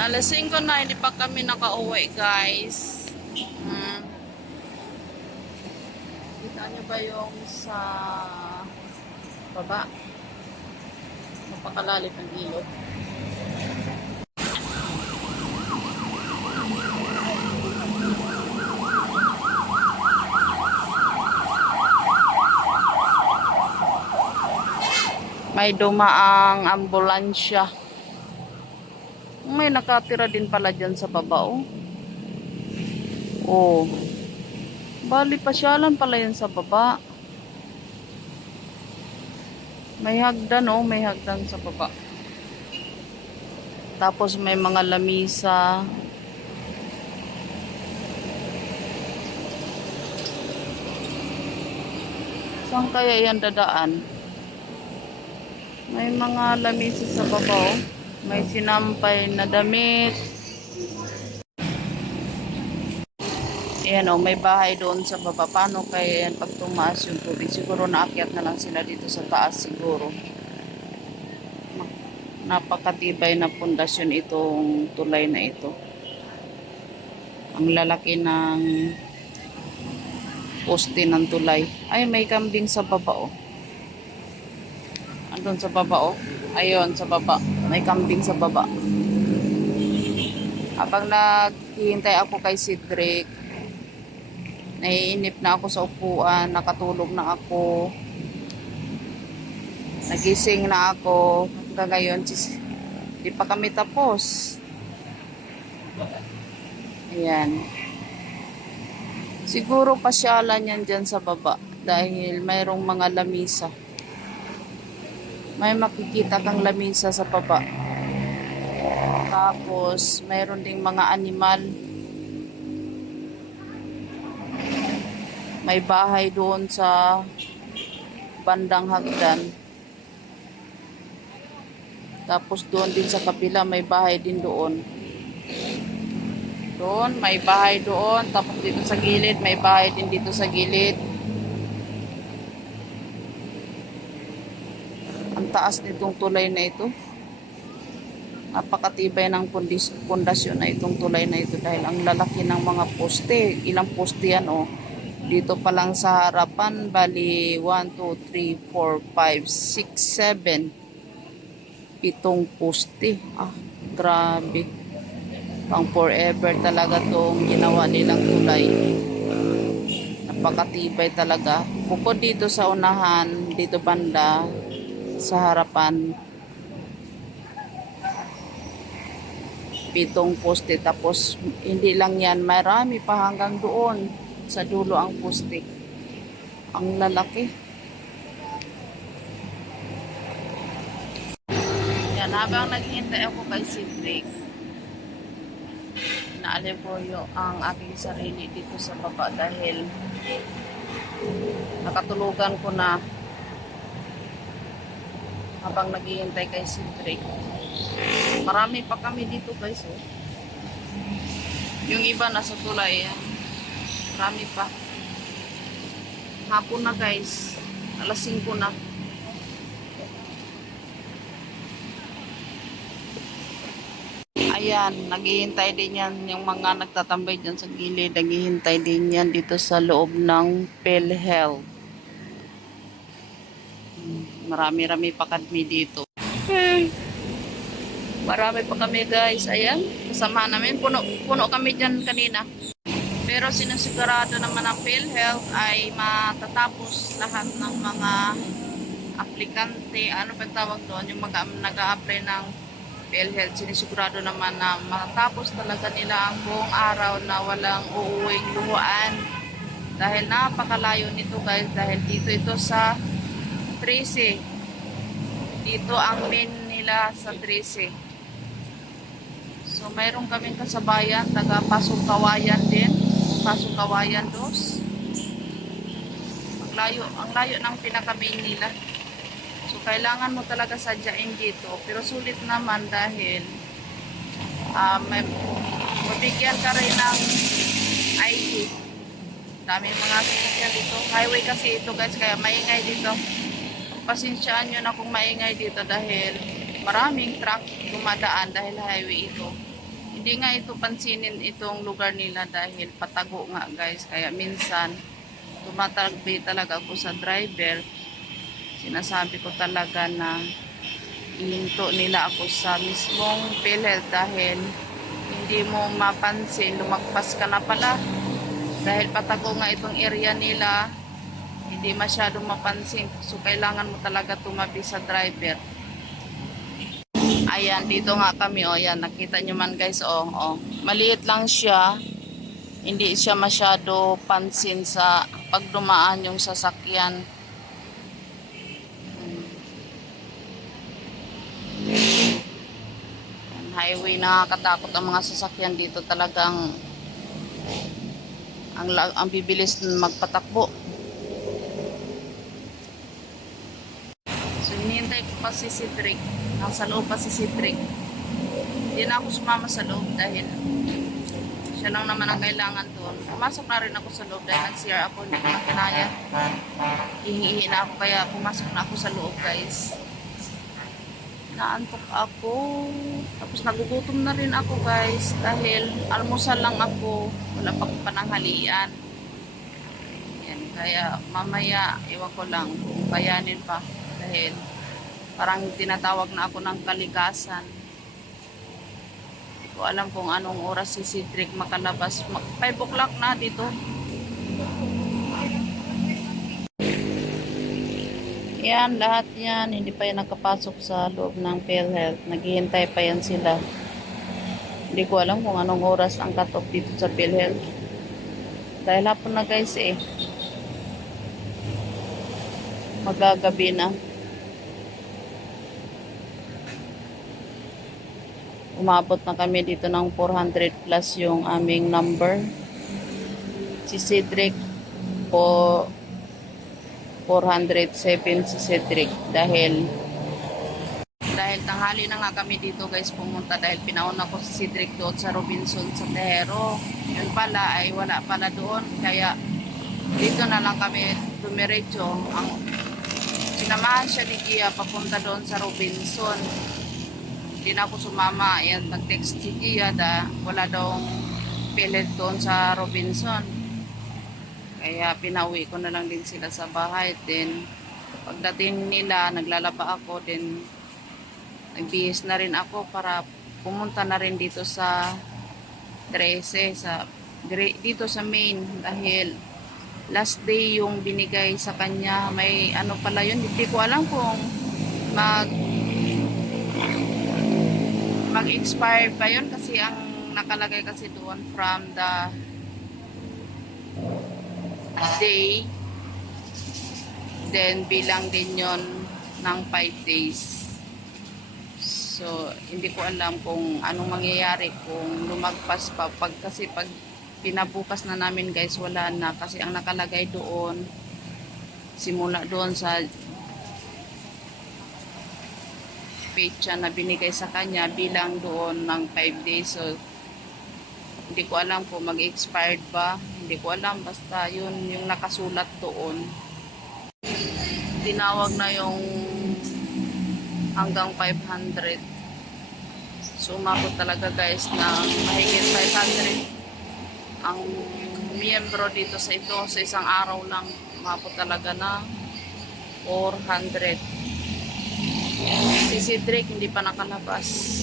Alas 5 na, hindi pa kami nakauwi, guys. Hmm. Niyo ba yung sa baba? Napakalalim ang ilog. May dumaang ambulansya. May nakatira din pala dyan sa baba, oh. Oh. Bali, pasyalan pala yan sa baba. May hagdan, oh. May hagdan sa baba. Tapos may mga lamisa. Saan kaya yan dadaan? May mga lamisa sa baba, oh. May sinampay na damit. Ayan o, may bahay doon sa baba. Paano kaya yan pag tumaas yung tubig? Siguro naakyat na lang sila dito sa taas siguro. Napakatibay na pundasyon itong tulay na ito. Ang lalaki ng poste ng tulay. Ay, may kambing sa baba oh. Andun sa baba oh. Ayun, sa baba. May kambing sa baba. Habang naghihintay ako kay Cedric, naiinip na ako sa upuan, nakatulog na ako, nagising na ako, hanggang ngayon, di pa kami tapos. Ayan. Siguro pasyalan yan dyan sa baba dahil mayroong mga lamisa. May makikita kang lamisa sa baba. Tapos, mayroon ding mga animal. May bahay doon sa bandang hagdan. Tapos doon din sa kapila may bahay din doon. Doon, may bahay doon. Tapos dito sa gilid, may bahay din dito sa gilid. Taas nitong tulay na ito. Napakatibay ng pundasyon na itong tulay na ito dahil ang lalaki ng mga poste. Ilang poste yan oh. Dito pa lang sa harapan, bali 1, 2, 3, 4, 5, 6, 7. Pitong poste. Ah, grabe. Pang forever talaga tong ginawa nilang tulay. Napakatibay talaga. Bukod dito sa unahan, dito banda, sa harapan, pitong poste. Tapos, hindi lang yan, marami pa hanggang doon sa dulo ang poste. Ang lalaki. Yan, habang naghihintay ako kay ko yung ang aking sarili dito sa baba dahil nakatulugan ko na habang naghihintay kay Cedric. Marami pa kami dito guys. Oh. Yung iba nasa tulay. Yan. Marami pa. Hapon na guys. Alas 5 na. Ayan, naghihintay din yan yung mga nagtatambay dyan sa gilid. Naghihintay din yan dito sa loob ng PhilHealth. Marami-rami pa kami dito. Hmm. Marami pa kami guys. Ayan, kasama namin. Puno, puno kami dyan kanina. Pero sinusigurado naman ng PhilHealth ay matatapos lahat ng mga aplikante. Ano ba tawag doon? Yung nag-a-apply ng PhilHealth. Sinisigurado naman na matatapos talaga nila ang buong araw na walang uuwing luhaan. Dahil napakalayo nito guys. Dahil dito ito sa 13. Dito ang main nila sa 13. So, mayroon kaming kasabayan, taga Pasong Kawayan din. Pasong Kawayan dos. Ang layo, ang layo ng pinaka-main nila. So, kailangan mo talaga sadyain dito. Pero sulit naman dahil ah, may mabigyan ka rin ng ID. Daming mga sasakyan dito. Highway kasi ito guys, kaya maingay dito. Pasensyaan nyo na kung maingay dito dahil maraming truck dumadaan dahil highway ito. Hindi nga ito pansinin itong lugar nila dahil patago nga guys. Kaya minsan tumatagbi talaga ako sa driver. Sinasabi ko talaga na ihinto nila ako sa mismong PhilHealth dahil hindi mo mapansin, lumagpas ka na pala. Dahil patago nga itong area nila, hindi masyadong mapansin. So, kailangan mo talaga tumabi sa driver. Ayan, dito nga kami, oh, yan, nakita nyo man guys, oh, oh. Maliit lang siya, hindi siya masyado pansin sa pagdumaan yung sasakyan. Hmm. Highway nakakatakot ang mga sasakyan dito talagang ang, ang bibilis magpatakbo. So, hinihintay ko pa si Cedric. Nasa loob pa si Cedric. Hindi na ako sumama sa loob dahil siya lang naman ang kailangan doon. Pumasok na rin ako sa loob dahil nag-CR ako. Hindi na kinaya. Ihihi na ako kaya pumasok na ako sa loob guys. Naantok ako. Tapos nagugutom na rin ako guys dahil almusal lang ako. Wala pa pananghalian. Yan, kaya mamaya, iwan ko lang kung kayanin pa. Dahil parang tinatawag na ako ng kalikasan. Hindi ko alam kung anong oras si Cedric makalabas. 5 o'clock na dito. Yan, lahat yan. Hindi pa yan nakapasok sa loob ng PhilHealth. Naghihintay pa yan sila. Hindi ko alam kung anong oras ang cut-off dito sa PhilHealth. Dahil hapon na guys eh. Magagabi na. Umabot na kami dito ng 400 plus yung aming number. Si Cedric po 407 si Cedric dahil dahil tanghali na nga kami dito guys pumunta dahil pinauna ko si Cedric doon sa Robinson sa Tehero yun pala ay wala pala doon kaya dito na lang kami dumiretso. Ang sinamahan siya ni Gia papunta doon sa Robinson hindi na ako sumama ayan nag-text si Gia da wala daw pilit doon sa Robinson kaya pinauwi ko na lang din sila sa bahay. Then, pagdating nila, naglalaba ako. Then, nagbihis na rin ako para pumunta na rin dito sa 13, sa, dito sa main. Dahil, last day yung binigay sa kanya. May ano pala yun, hindi ko alam kung mag mag-expire pa yun? Kasi ang nakalagay kasi doon from the day then bilang din yon ng 5 days. So hindi ko alam kung anong mangyayari kung lumagpas pa. Pag kasi pag pinabukas na namin guys wala na. Kasi ang nakalagay doon simula doon sa pecha na binigay sa kanya bilang doon ng 5 days so hindi ko alam kung mag-expired ba. Hindi ko alam. Basta yun yung nakasulat doon. Tinawag na yung hanggang 500. So umabot talaga guys ng mahigit 500 ang miyembro dito sa ito sa isang araw lang umabot talaga na 400 si Cedric hindi pa nakalabas